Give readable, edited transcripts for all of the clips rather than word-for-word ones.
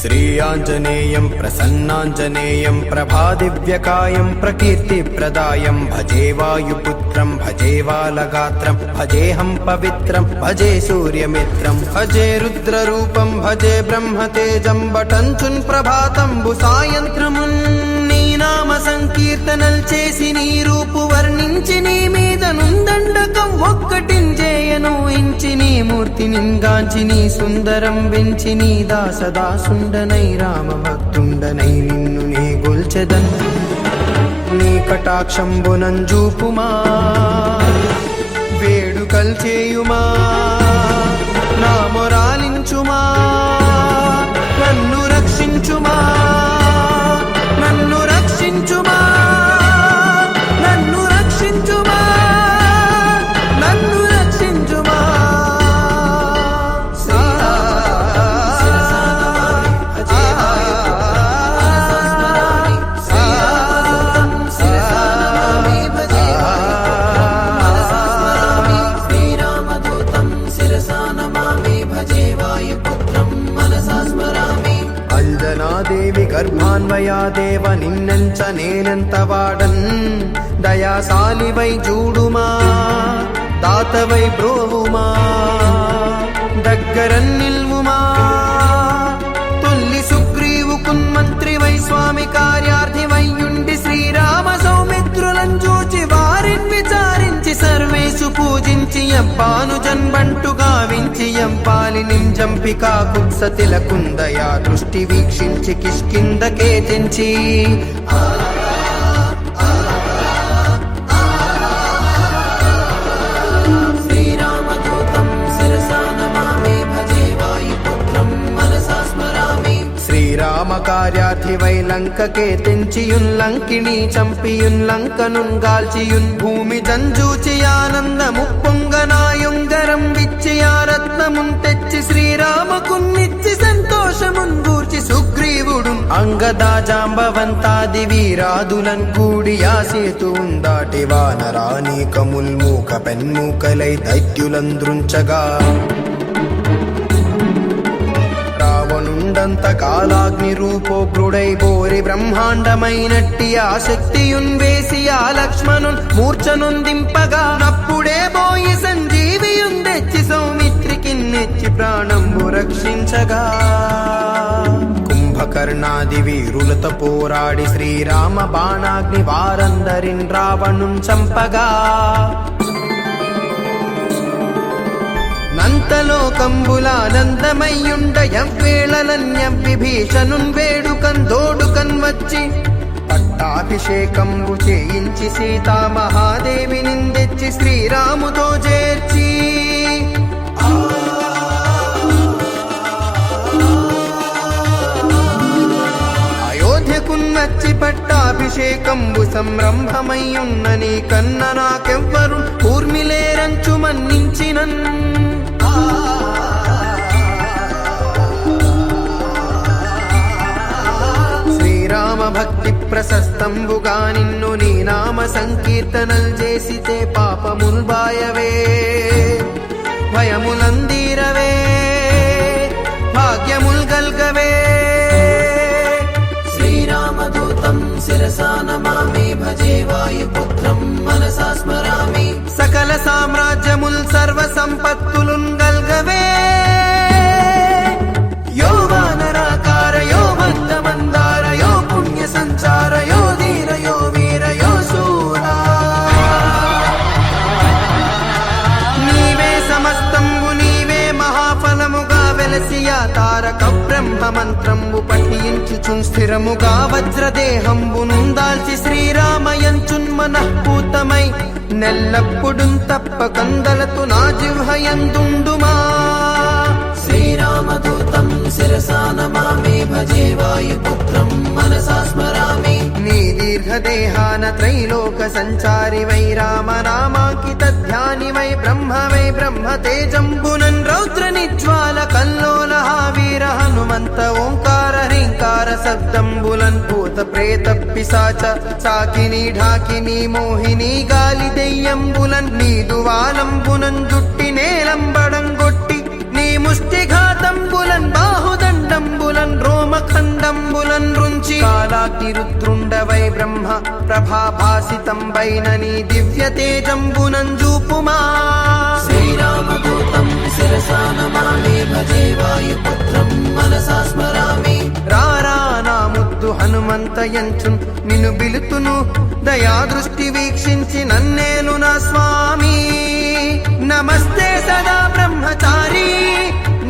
श्रीयाञ्जनेयं प्रसन्नाञ्जनेयं प्रभादिव्यकायं प्रकीर्तिप्रदायं भजे वायुपुत्रं भजे वालगात्रं भजेऽहं पवित्रं भजे सूर्यमित्रं भजे रुद्ररूपं भजे ब्रह्मतेजं बटञ्चुन् ప్రభాతంబు సాయంత్రమున్ నీ నామ సంకీర్తనల్ చేసి నీ రూపు వర్ణించి నీ మీద నుందండకం ఒక్కటించేయను ఇంచి నీ మూర్తి నింగాంచి నీ సుందరం వెంచి నీ దాసదాసుండనై రామభక్తుండనై నిన్ను నే గొల్చెదన్ నీ కటాక్షంబునంజూపుమా వేడుకల్ చేయుమా నా మొరాలించుమా నన్ను రక్షించుమా నన్ను రక్షించుమా నన్ను రక్షించుమా నన్ను రక్షించుమా అంజనాదేవి గర్భాన్వయా దేవ నిన్నంచ నేనంత వాడన్ దయాశాలివై చూడుమా దాతవై బ్రోవుమా దగ్గరన్ నిల్వుమా తొల్లి సుగ్రీవు కున్మంత్రివై స్వామి కార్యార్థివైయుండి శ్రీరామ సౌమిత్రులను చూచి వారిని విచారించి సర్వేషు పూజించి ఎంపాను జన్బంటు గావించి ఎంపాలి నింజంపికా కుత్సతిల కుందయా దృష్టి వీక్షించి కిష్కిందకే తెంచి శ్రీరామ కార్యార్థివై లంకకే తెంచియున్ లంకిణి చంపియున్ లంకనున్ గాల్చియున్ భూమి జంజూచి ఆనందము పొంగనాయుంగరం విచ్చి ఆ రత్నమున్ తెచ్చి శ్రీరామకున్నిచ్చి సంతోషమున్ గూర్చి సుగ్రీవుడు అంగదా జాంబవంతాది వీరాదులన్ కూడి ఆ సేతువున్ దాటి వానరానీకముల్ మూక పెన్మూకలై దైత్యులంద్రుంచగా రావణుండంత కాలాగ్ని రూపోగ్రుడై బోరి బ్రహ్మాండమైనట్టి ఆ శక్తియున్ వేసి ఆ లక్ష్మణున్ మూర్ఛనుందింపగా అప్పుడే బోయి సంజీవియున్ తెచ్చి సౌమిత్రికి నెచ్చి ప్రాణంబు రక్షించగా కుంభకర్ణాది వీరులతో పోరాడి శ్రీరామ బాణాగ్ని వారందరిన్ రావణున్ చంపగా నంతలోకంబులానందమయ్యుండ ఎవ్వేళలన్యం విభీషణున్ వేడుకన్ దోడుకన్ వచ్చి పట్టాభిషేకంబు చేయించి సీతామహాదేవి నిందెచ్చి శ్రీరాముతో చేర్చి అయోధ్యకున్నచ్చి పట్టాభిషేకంబు సంరంభమయ్యున్న నీ కన్న నాకెవ్వరు ఊర్మిలేరంచు మన్నించినన్ శ్రీరామ భక్తి ప్రశస్తంబుగా నిన్ను నీ నామ సంకీర్తనల్ చేసితే పాపముల్ బాయవే భయములందీరవే భాగ్యముల్ గల్గవే శ్రీరామదూతం శిరసా నమామి భజే వాయుపుత్రం మనసా స్మరామి సకల సామ్రాజ్యముల్ సర్వ సంపత్తులున్ గల్గవే యో వానరాకార యో మందమందార యో పుణ్య సంచార యో ధీర యో వీర యో శూరా నీవే సమస్తంబు నీవే మహాఫలముగా వెలసియా తారక బ్రహ్మ మంత్రంబు పఠించుచున్ స్థిరముగా వజ్రదేహంబు నుందాల్చి శ్రీరామయంచున్ మనఃపూతమై నెల్లప్పుడున్ తప్ప కందలతు నా జిహ్వయందుండుమా శ్రీరామదూతం శిరసా నమామి భజే వాయుపుత్రం మనసా స్మరామి నీ దీర్ఘదేహాన త్రైలోక సంచారి వై రామనామాంకిత ధ్యాని వై బ్రహ్మ తేజంబునన్ రౌద్ర నిజ్వాల కల్లోల వీర హనుమంత ఓంకార హ్రీంకార శబ్దంబులన్ భూత ప్రేత పిశాచ చాకిని ఢాకిని మోహిని గాలి దెయ్యంబులన్ నీదు వాలంబునన్ జుట్టి నేలంబడం గొట్టి నీ ముష్టిఘాతంబులన్ బాహుదండంబులన్ రోమ బాణంబులన్ రుంచి కాలాగ్ని రుద్రుండవై బ్రహ్మ ప్రభాభాసితంబైన నీ దివ్య తేజంబునం జూపుమా శ్రీరామదూతం శిరసా నమామి భజే వాయుపుత్రం మనసా స్మరామి రారా నా ముద్దు హనుమంతయంచున్ నిన్ను బిలుతును దయా దృష్టి వీక్షించి నన్నేలు నా స్వామి నమస్తే సదా బ్రహ్మచారి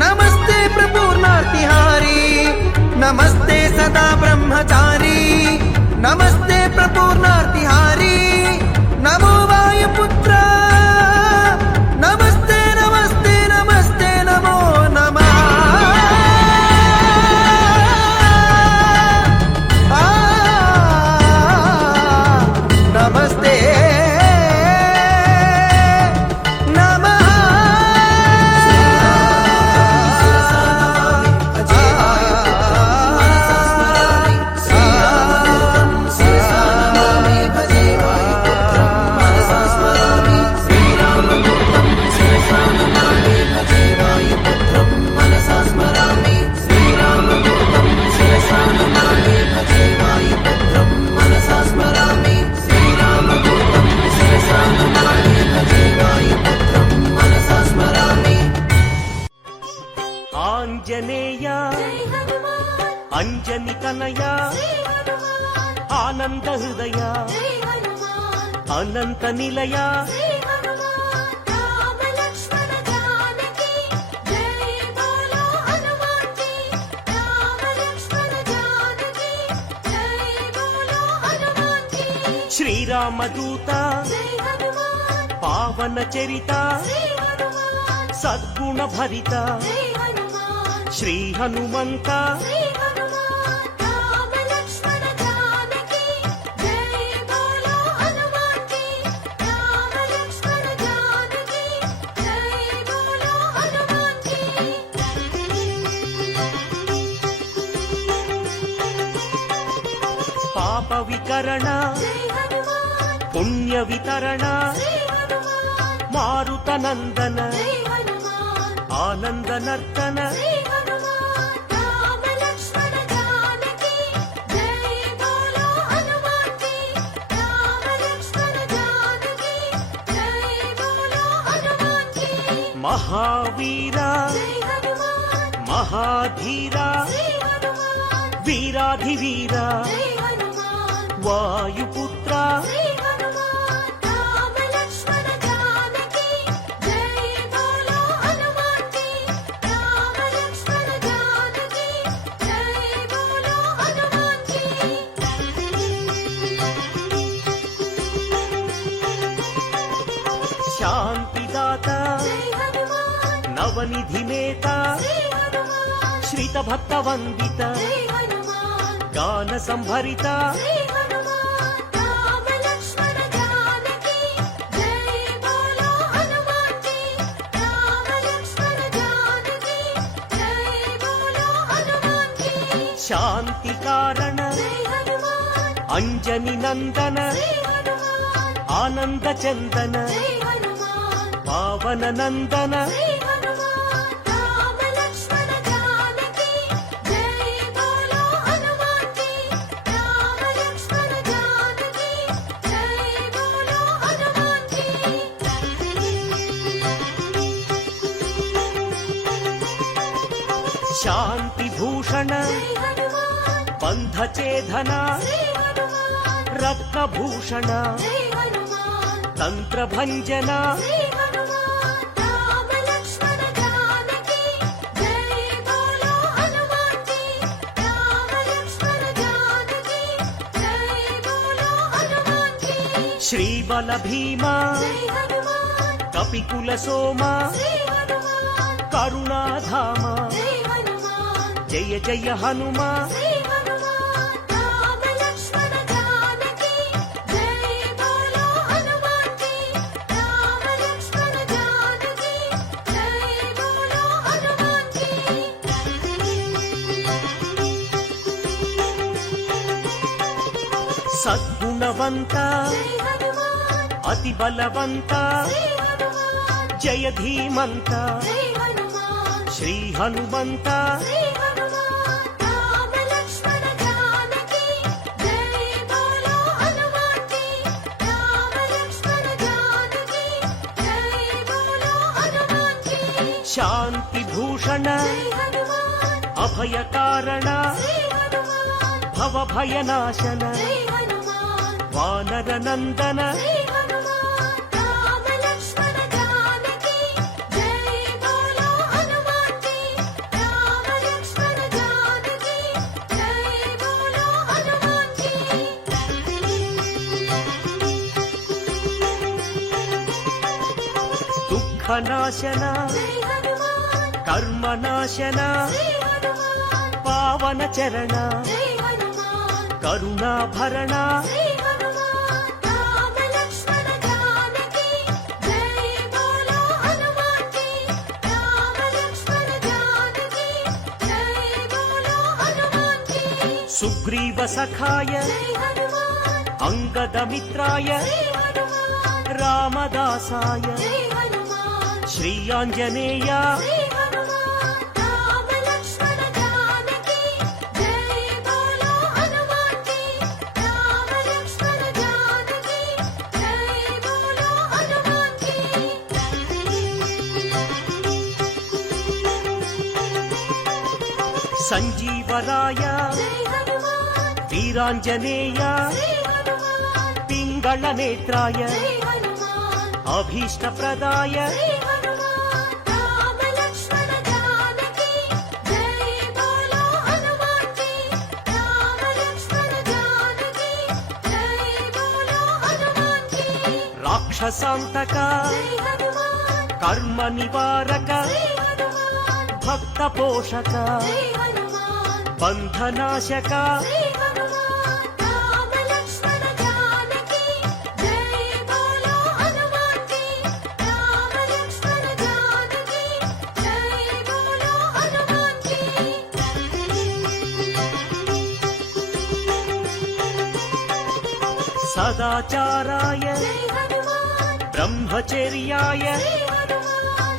నమస్తే ప్రపూర్ణార్తిహారి నమస్తే సదా బ్రహ్మచారి నమస్తే ప్రపూర్ణార్తిహారి నమో వాయుపుత్ర నమస్తే నమస్తే నమస్తే నమో నమః నమస్తే ఆంజనేయ అంజని తనయ ఆనంద హృదయ అనంత నిలయ శ్రీరామదూత పావన చరిత సద్గుణ భరిత శ్రీ హనుమంత పాప వికరణ పుణ్య వితరణ మారుత నందన ఆనంద నర్తన మహావీర మహాధీర వీరాధివీర వాయుపుత్ర శాంతిదాత నవనిధి నేత శ్రీత భక్త వందిత గాన సంభరిత శాంతి కారణ అంజని నందన ఆనంద చందన పావన నందన శాంతి భూషణ బంధచేధన రత్నభూషణ తంత్రభంజన శ్రీబల భీమ కపికుల సోమ కరుణాధామ జయ జయ హనుమ సద్గుణవంత అతి బలవంత జయ ధీమంత శ్రీ హనుమంత శాంతి భూషణ అభయ కారణ భవ భయనాశన వానర నందన దుఃఖనాశన కర్మనాశన పావన చరణ కరుణాభరణ సుగ్రీవ సఖాయ అంగదమిత్రాయ రామదాసాయ శ్రీయాంజనేయ సంజీవరాయ వీరాంజనేయ పింగళ నేత్రాయ అభీష్టప్రదాయ రాక్షసాంతక కర్మ నివారక భక్త పోషక బంధనాశక సదాచారాయ బ్రహ్మచర్యాయ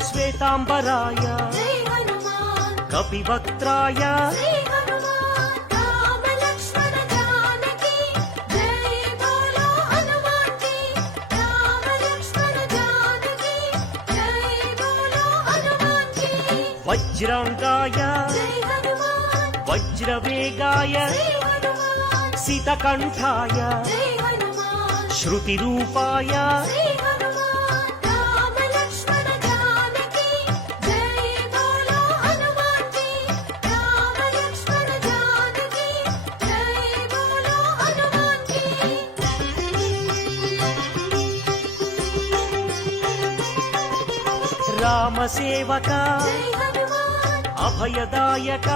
శ్వేతాంబరాయ కపివక్త్రాయ వజ్రాంగాయ వజ్రవేగాయ సితకంఠాయ శృతిరూపాయ రామసేవక అభయదాయక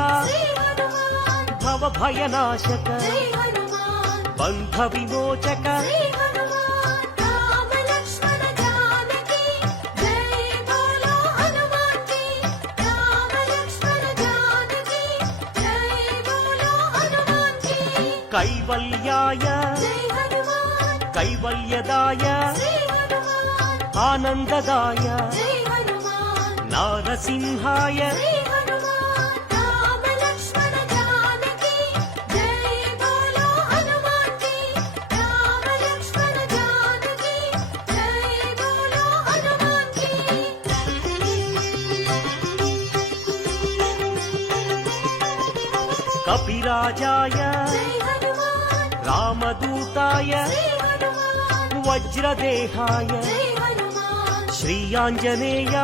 భవభయనాశక బంధ విమోచక కైవల్యాయ కైవల్యదాయ ఆనందదాయ నారసింహాయ కపిరాజాయ రామదూతాయ వజ్రదేహాయ శ్రీయాంజనేయ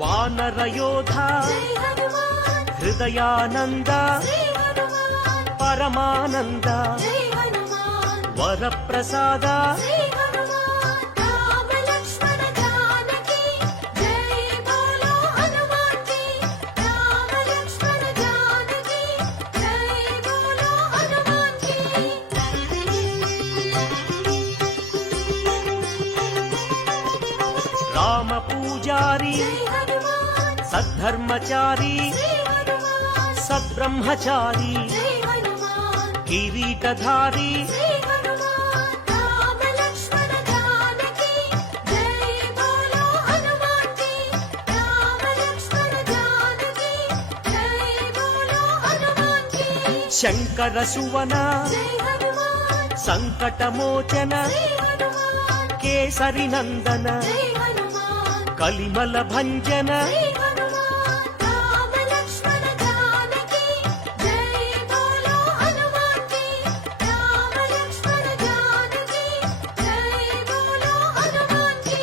వానరయోధ హృదయానంద పరమానంద వరప్రసాద రామ పూజారి సద్ధర్మచారి సద్బ్రహ్మచారి కిరీటధారి శంకర సువన జై హనుమాన్ సంకటమోచన జై హనుమాన్ కేసరి నందన జై హనుమాన్ కలిమల భంజన జై హనుమాన్ రామ లక్ష్మణ జానకి జై బోలో హనుమాన్ కి రామ లక్ష్మణ జానకి జై బోలో హనుమాన్ కి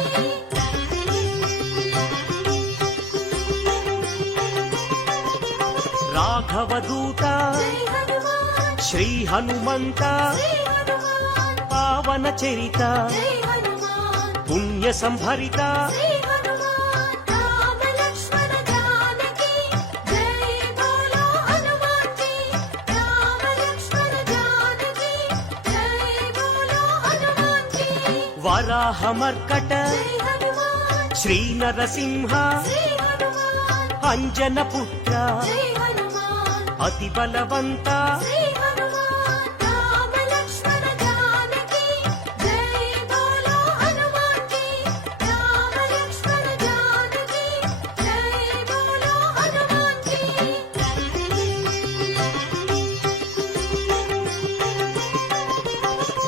రాఘవదూత జై హనుమాన్ శ్రీ హనుమంత జై హనుమాన్ పావన చరిత జై హనుమాన్ పుణ్య సంభరిత జై హనుమాన్ రామ లక్ష్మణ జానకి జై బోలో హనుమాన్ కి రామ లక్ష్మణ జానకి జై బోలో హనుమాన్ కి వరాహమర్కట జై హనుమాన్ శ్రీ నరసింహ జై హనుమాన్ అంజన పుత్ర జై హనుమాన్ అతి బలవంత జై హనుమాన్ రామ లక్ష్మణ జానకి జై బోలో హనుమాన్ కి రామ లక్ష్మణ జానకి జై బోలో హనుమాన్ కి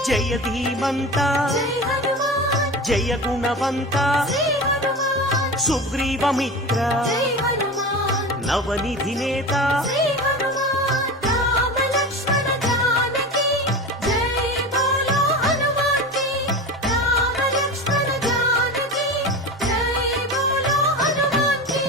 జయ ధీమంత జై హనుమాన్ జయ గుణవంత జై హనుమాన్ సుగ్రీవమిత్ర జై హనుమాన్ నవనిధి నేత జై హనుమాన్ రామ లక్ష్మణ జానకి జై బోలో హనుమాన్ కి రామ లక్ష్మణ జానకి జై బోలో హనుమాన్ కి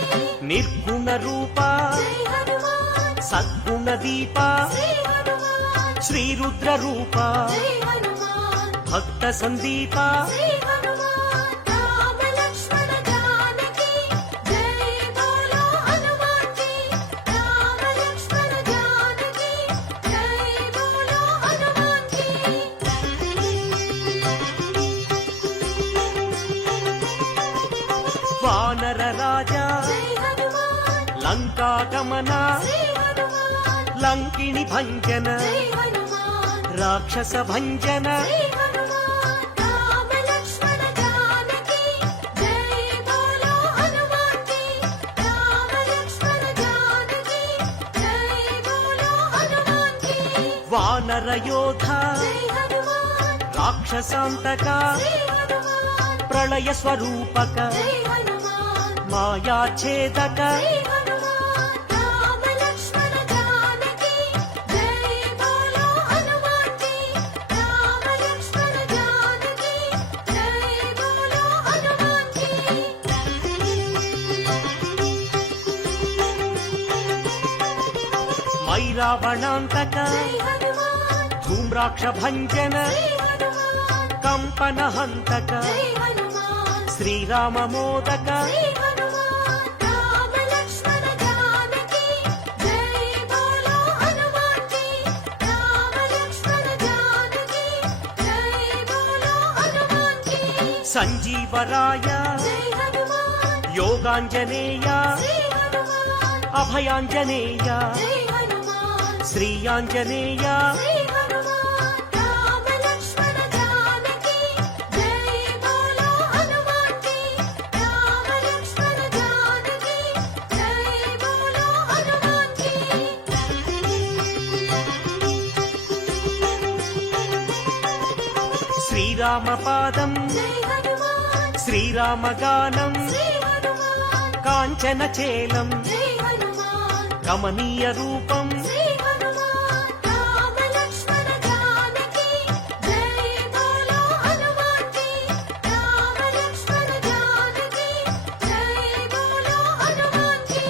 నిర్గుణ రూప జై హనుమాన్ సద్గుణ దీప జై హనుమాన్ శ్రీరుద్ర రూప జై హనుమాన్ భక్త సందీప జై హనుమాన్ రామ లక్ష్మణ జానకి జై బోలో హనుమాన్ కి రామ లక్ష్మణ జానకి జై బోలో హనుమాన్ కి వానర రాజా జై హనుమాన్ లంకాగమన జై హనుమాన్ లంకిణి భంజన జై హనుమాన్ రాక్షస భంజన జై హనుమాన్ రామ లక్ష్మణ జానకి జై బోలో హనుమాన్ కి రామ లక్ష్మణ జానకి జై బోలో హనుమాన్ కి వానర యోధ జై హనుమాన్ రాక్షసాంతక జై హనుమాన్ ప్రళయ స్వరూపక జై హనుమాన్ మాయాఛేదక జై హనుమాన్ రామ లక్ష్మణ జానకి జై బోలో హనుమాన్ కి రామ లక్ష్మణ జానకి జై బోలో హనుమాన్ కి మైరావణాంతక జై హనుమాన్ ధూమ్రాక్ష భంజన జై హనుమాన్ కంపన హంతక జై హనుమాన్ శ్రీరామ మోదక జై హనుమాన్ రామ లక్ష్మణ జానకి జై బోలో హనుమాన్ కి రామ లక్ష్మణ జానకి జై బోలో హనుమాన్ కి సంజీవరాయ జై హనుమాన్ యోగాంజనేయ జై హనుమాన్ అభయాంజనేయ జై హనుమాన్ శ్రీయాంజనేయ జై హనుమాన్ రామ లక్ష్మణ జానకి జై బోలో హనుమాన్ కి రామ లక్ష్మణ జానకి జై బోలో హనుమాన్ కి శ్రీరామ పాదం జై హనుమాన్ శ్రీరామ గానం జై హనుమాన్ కాంచన చేలం జై హనుమాన్ కమనీయ రూపం జై హనుమాన్ రామ లక్ష్మణ జానకి జై బోలో హనుమాన్ కి రామ లక్ష్మణ జానకి జై బోలో హనుమాన్ కి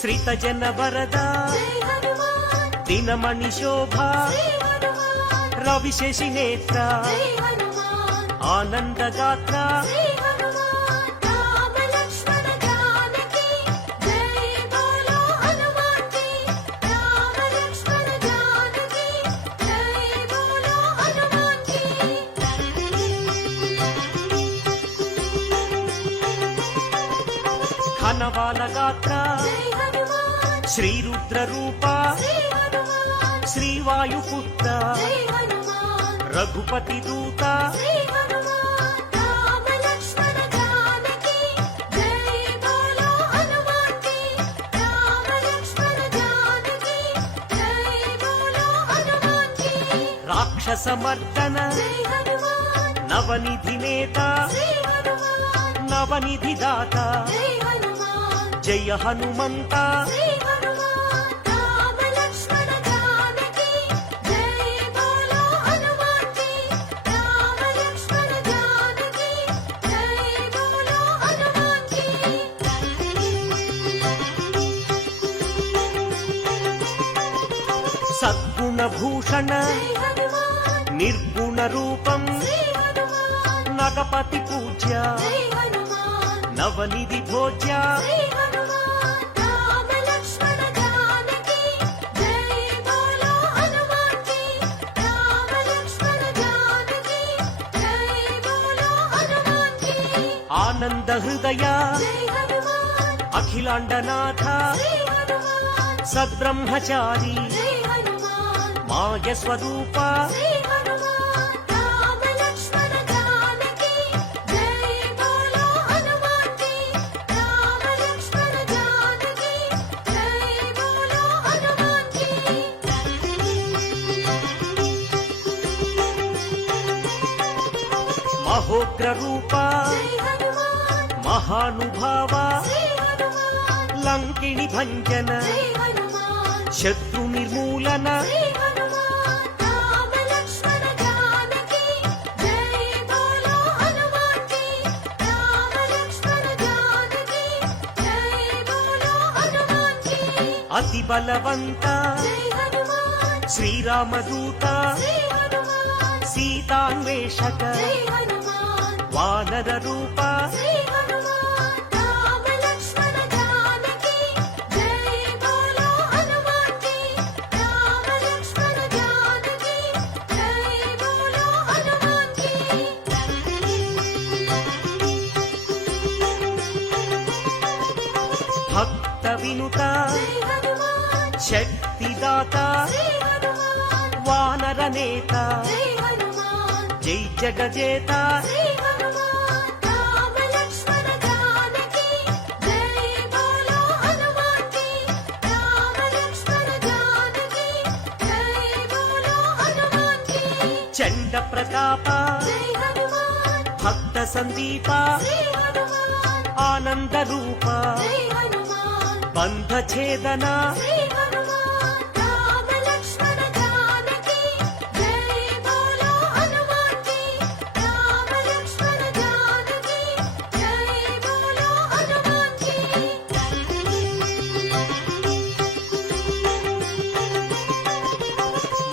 శ్రిత జన వరద జై హనుమాన్ దినమణి శోభ జై హనుమాన్ రవిశేషి నేత్ర జై హనుమాన్ ఆనందగాత్ర జై హనుమాన్ రామ లక్ష్మణ జానకి జై బోలో హనుమాన్ కి రామ లక్ష్మణ జానకి జై బోలో హనుమాన్ కి ఘనవాల గాత్ర జై హనుమాన్ శ్రీరుద్ర రూప జై హనుమాన్ శ్రీవాయుపుత్ర జై హనుమాన్ రఘుపతి దూత జై హనుమాన్ రామ లక్ష్మణ జానకి జై బోలో హనుమాన్ కి రామ లక్ష్మణ జానకి జై బోలో రాక్షసమర్దన జై హనుమాన్ నవనిధి నేత శ్రీ హనుమాన్ నవనిధి దాత జై హనుమాన్ జయ హనుమంత శ్రీ హనుమాన్ రామ లక్ష్మణ జానకి జై బోలో హనుమాన్ జీ రామ లక్ష్మణ జానకి జై బోలో హనుమాన్ జీ సద్గుణ భూషణ జై హనుమాన్ నిర్గుణ రూపం శ్రీ హనుమాన్ నగపతి పూజ్య జై హనుమాన్ నవనిధి భోజ్య శ్రీ హనుమాన్ రామ లక్ష్మణ జానకి జై బోలో హనుమాన్ జీ రామ లక్ష్మణ జానకి జై బోలో హనుమాన్ జీ ఆనంద హృదయ జై హనుమాన్ అఖిలాండనాథ శ్రీ హనుమాన్ సద్బ్రహ్మచారి జై హనుమాన్ మాయ స్వరూప శ్రీ హనుమాన్ రామ లక్ష్మణ జానకి జై బోలో హనుమాన్ జీ రామ లక్ష్మణ జానకి జై బోలో హనుమాన్ జీ మహోగ్ర రూప జై హనుమాన్ మహానుభావ శ్రీ హనుమాన్ లంకిణి భంజన జై హనుమాన్ శత్రు నిర్మూలన శ్రీ హనుమాన్ రామ లక్ష్మణ జానకి జై బోలో హనుమాన్ జీ రామ లక్ష్మణ జానకి జై బోలో హనుమాన్ జీ అతి బలవంత జై హనుమాన్ శ్రీరామదూత శ్రీ హనుమాన్ సీతాన్వేషక జై హనుమాన్ వానర రూప శ్రీ హనుమాన్ రామ లక్ష్మణ జానకి జై బోలో హనుమాన్ జీ రామ లక్ష్మణ జానకి జై బోలో హనుమాన్ జీ భక్త వినుత జై హనుమాన్ శక్తిదాత శ్రీ హనుమాన్ వానర నేత జై హనుమాన్ జై జగజేత శ్రీ హనుమాన్ రామ లక్ష్మణ జానకి జై బోలో హనుమాన్ జీ రామ లక్ష్మణ జానకి జై బోలో హనుమాన్ జీ చండ ప్రతాప జై హనుమాన్ భక్త సందీప శ్రీ హనుమాన్ ఆనంద రూప జై హనుమాన్ బంధ ఛేదన శ్రీ హనుమాన్ రామ లక్ష్మణ జానకి జై బోలో హనుమాన్ జీ రామ లక్ష్మణ జానకి జై బోలో హనుమాన్ జీ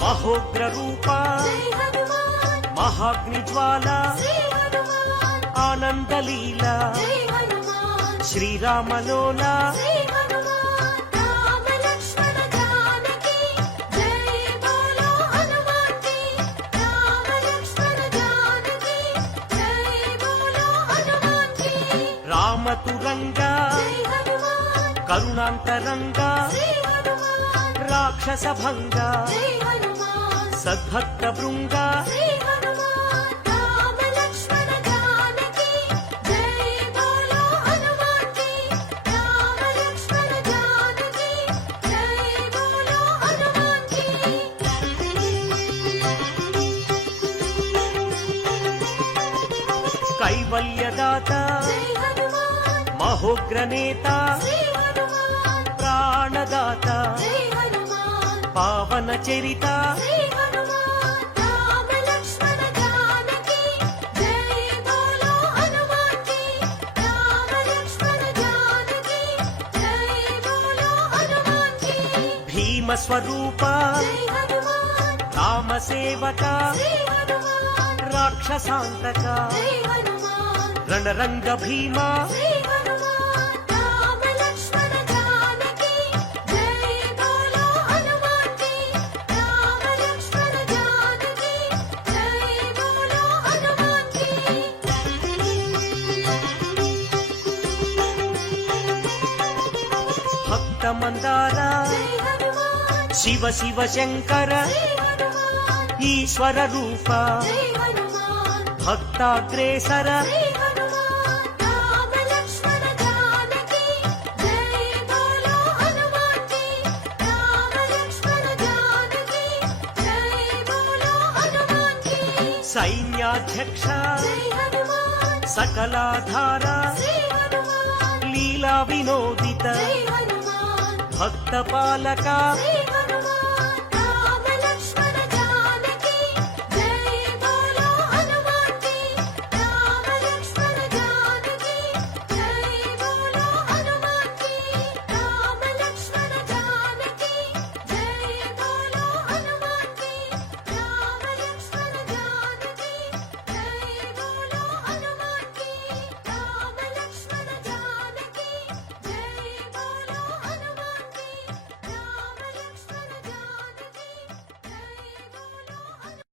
మహోగ్ర రూప జై హనుమాన్ మహాగ్ని జ్వాల శ్రీ హనుమాన్ ఆనంద లీల జై హనుమాన్ శ్రీరామలోల శ్రీ హనుమాన్ రామ లక్ష్మణ జానకి జై బోలో హనుమాన్ జీ రామ లక్ష్మణ జానకి జై బోలో హనుమాన్ జీ రామతురంగ జై హనుమాన్ కరుణాంతరంగ శ్రీ హనుమాన్ రాక్షస భంగ జై హనుమాన్ సద్భక్త బృంగ శ్రీ హనుమాన్ రామ లక్ష్మణ జానకి జై బోలో హనుమాన్ జీ రామ లక్ష్మణ జానకి జై బోలో హనుమాన్ జీ కైవల్యదాత జై హనుమాన్ మహోగ్ర నేత శ్రీ హనుమాన్ ప్రాణదాత జై హనుమాన్ పావన చరిత శ్రీ హనుమాన్ రామ లక్ష్మణ జానకి జై బోలో హనుమాన్ జీ రామ లక్ష్మణ జానకి జై బోలో హనుమాన్ జీ భీమ స్వరూప జై హనుమాన్ రామ సేవక శ్రీ హనుమాన్ రాక్షసాంతక జై హనుమాన్ రణరంగ భీమ శ్రీ హనుమాన్ రామ లక్ష్మణ జానకి జై బోలో హనుమాన్ జీ రామ లక్ష్మణ జానకి జై బోలో హనుమాన్ జీ భక్త మందార జై హనుమాన్ శివ శివ శంకర శ్రీ హనుమాన్ ఈశ్వర రూప జై హనుమాన్ భక్తాగ్రేసర శ్రీ హనుమాన్ రామ లక్ష్మణ జానకి జై బోలో హనుమాన్ జీ రామ లక్ష్మణ జానకి జై బోలో హనుమాన్ సైన్యాధ్యక్ష జై హనుమాన్ సకలాధార శ్రీ హనుమాన్ లీలా వినోదిత జై హనుమాన్ భక్త పాలక శ్రీ